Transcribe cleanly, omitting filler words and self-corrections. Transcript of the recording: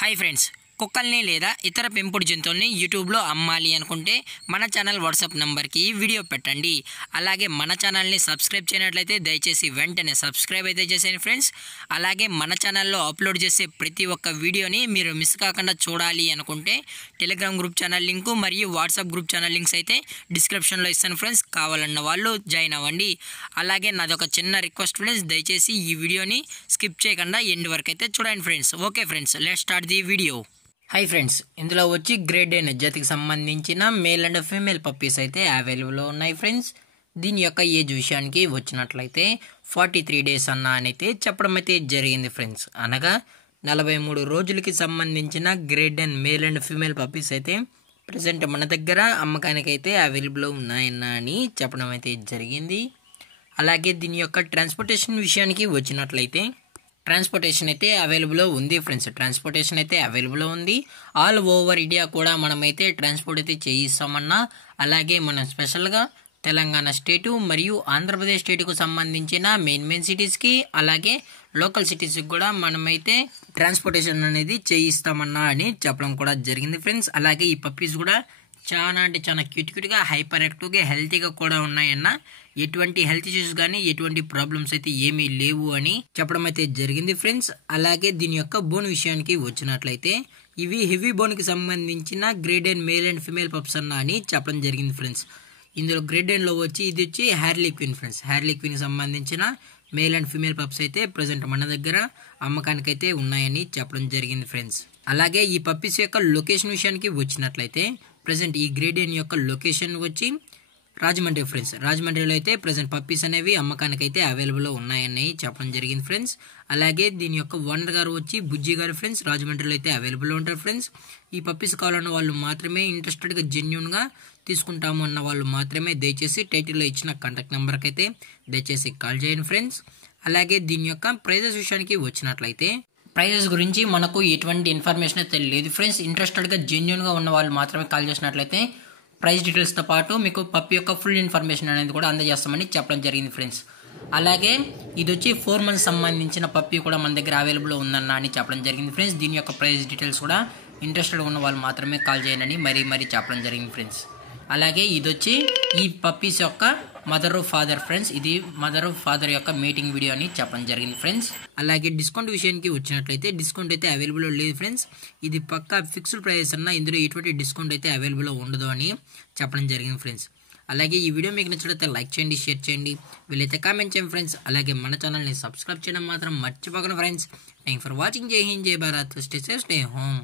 Hi friends, కుక్కల్ని లేదా ఇతర పెంపుడు జంతువుల్ని యూట్యూబ్లో అమ్మాలి అనుకుంటే మన ఛానల్ వాట్సాప్ నెంబర్కి వీడియో పెట్టండి. అలాగే మన ఛానల్ని సబ్స్క్రైబ్ చేయనట్లయితే దయచేసి వెంటనే సబ్స్క్రైబ్ అయితే చేసేయండి ఫ్రెండ్స్. అలాగే మన ఛానల్లో అప్లోడ్ చేసే ప్రతి ఒక్క వీడియోని మీరు మిస్ కాకుండా చూడాలి అనుకుంటే టెలిగ్రామ్ గ్రూప్ ఛానల్ లింకు మరియు వాట్సాప్ గ్రూప్ ఛానల్ లింక్స్ అయితే డిస్క్రిప్షన్లో ఇస్తాను ఫ్రెండ్స్. కావాలన్న వాళ్ళు జాయిన్ అవ్వండి. అలాగే నాదొక చిన్న రిక్వెస్ట్ ఫ్రెండ్స్, దయచేసి ఈ వీడియోని స్కిప్ చేయకుండా ఎండ్ వరకు అయితే చూడండి friends. Okay friends, let's start the video. Hi friends, ఇందులో వచ్చి గ్రేడ్ అయిన జాతికి సంబంధించిన మేల్ అండ్ ఫీమేల్ పప్పీస్ అయితే అవైలబుల్లో ఉన్నాయి ఫ్రెండ్స్. దీని యొక్క ఏజ్ విషయానికి వచ్చినట్లయితే 43 డేస్ అయితే చెప్పడం అయితే జరిగింది ఫ్రెండ్స్. అనగా 43 రోజులకి సంబంధించిన grade and male and female puppies అయితే ప్రజెంట్ మన దగ్గర అమ్మకానికి అయితే అవైలబుల్లో ఉన్నాయని చెప్పడం అయితే జరిగింది. అలాగే దీని యొక్క ట్రాన్స్పోర్టేషన్ విషయానికి వచ్చినట్లయితే ట్రాన్స్పోర్టేషన్ అయితే అవైలబుల్లో ఉంది ఫ్రెండ్స్. ట్రాన్స్పోర్టేషన్ అయితే అవైలబుల్లో ఉంది. ఆల్ ఓవర్ ఇండియా కూడా మనమైతే ట్రాన్స్పోర్ట్ అయితే చేయిస్తామన్నా. అలాగే మనం స్పెషల్గా తెలంగాణ స్టేటు మరియు ఆంధ్రప్రదేశ్ స్టేటుకు సంబంధించిన మెయిన్ సిటీస్కి అలాగే లోకల్ సిటీస్కి కూడా మనమైతే ట్రాన్స్పోర్టేషన్ అనేది చేయిస్తామన్నా అని చెప్పడం కూడా జరిగింది ఫ్రెండ్స్. అలాగే ఈ పప్పీస్ కూడా చాలా అంటే చాలా క్యూట్గా హైపర్ యాక్టివ్గా హెల్తీగా కూడా ఉన్నాయన్న. ఎటువంటి హెల్త్ ఇష్యూస్ కానీ ఎటువంటి ప్రాబ్లమ్స్ అయితే ఏమీ లేవు అని చెప్పడం అయితే జరిగింది ఫ్రెండ్స్. అలాగే దీని యొక్క బోన్ విషయానికి వచ్చినట్లయితే ఇవి హెవీ బోన్కి సంబంధించిన grade and male and female pups అని చెప్పడం జరిగింది ఫ్రెండ్స్. ఇందులో గ్రేడ్ అండ్లో వచ్చి ఇది వచ్చి హ్యార్లీ క్వీన్ ఫ్రెండ్స్. హ్యార్లీ క్వీన్కి సంబంధించిన మేల్ అండ్ ఫీమేల్ పప్స్ అయితే ప్రజెంట్ మన దగ్గర అమ్మకానికి అయితే ఉన్నాయని చెప్పడం జరిగింది ఫ్రెండ్స్. అలాగే ఈ పప్పీస్ యొక్క లొకేషన్ విషయానికి వచ్చినట్లయితే ప్రజెంట్ ఈ గ్రేడ్ ఎన్ యొక్క లొకేషన్ వచ్చి రాజమండ్రి ఫ్రెండ్స్. రాజమండ్రిలో అయితే ప్రజెంట్ పప్పీస్ అనేవి అమ్మకానికి అయితే అవైలబుల్లో ఉన్నాయని చెప్పడం జరిగింది ఫ్రెండ్స్. అలాగే దీని యొక్క ఓనర్ గారు వచ్చి బుజ్జి గారు ఫ్రెండ్స్. రాజమండ్రిలో అయితే అవైలబుల్లో ఉంటారు ఫ్రెండ్స్. ఈ పప్పీస్ కావాలన్న వాళ్ళు మాత్రమే, ఇంట్రెస్టెడ్గా జెన్యూన్గా తీసుకుంటాము అన్న వాళ్ళు మాత్రమే దయచేసి టైటిల్లో ఇచ్చిన కాంటాక్ట్ నెంబర్కి అయితే దయచేసి కాల్ చేయండి ఫ్రెండ్స్. అలాగే దీని యొక్క ప్రైజెస్ విషయానికి వచ్చినట్లయితే ప్రైజెస్ గురించి మనకు ఎటువంటి ఇన్ఫర్మేషన్ అయితే లేదు ఫ్రెండ్స్. ఇంట్రెస్టెడ్గా జెన్యూన్గా ఉన్న వాళ్ళు మాత్రమే కాల్ చేసినట్లయితే ప్రైస్ డీటెయిల్స్తో పాటు మీకు పప్పి యొక్క ఫుల్ ఇన్ఫర్మేషన్ అనేది కూడా అందజేస్తామని చెప్పడం జరిగింది ఫ్రెండ్స్. అలాగే ఇది వచ్చి 4 months సంబంధించిన పప్పి కూడా మన దగ్గర అవైలబుల్లో ఉందన్న అని చెప్పడం జరిగింది ఫ్రెండ్స్. దీని యొక్క ప్రైస్ డీటెయిల్స్ కూడా ఇంట్రెస్టెడ్ ఉన్న వాళ్ళు మాత్రమే కాల్ చేయండి మరీ చెప్పడం జరిగింది ఫ్రెండ్స్. అలాగే ఇది వచ్చి ఈ పప్పీస్ యొక్క మదర్ ఫాదర్ ఫ్రెండ్స్. ఇది మదర్ ఫాదర్ యొక్క మీటింగ్ వీడియో అని చెప్పడం జరిగింది ఫ్రెండ్స్. అలాగే డిస్కౌంట్ విషయానికి వచ్చినట్లయితే డిస్కౌంట్ అయితే అవైలబుల్ లేదు ఫ్రెండ్స్. ఇది పక్కా ఫిక్స్డ్ ప్రైస్ అన్న, ఇందులో ఎటువంటి డిస్కౌంట్ అయితే అవైలబుల్ ఉండదు అని చెప్పడం జరిగింది ఫ్రెండ్స్. అలాగే ఈ వీడియో మీకు నచ్చినట్లయితే లైక్ చేయండి, షేర్ చేయండి, వీలైతే కామెంట్ చేయండి ఫ్రెండ్స్. అలాగే మన ఛానల్ని సబ్స్క్రైబ్ చేయడం మాత్రం మర్చిపోకండి ఫ్రెండ్స్. Thank for watching. జై హింద్, జై Bharat, stay safe, stay home.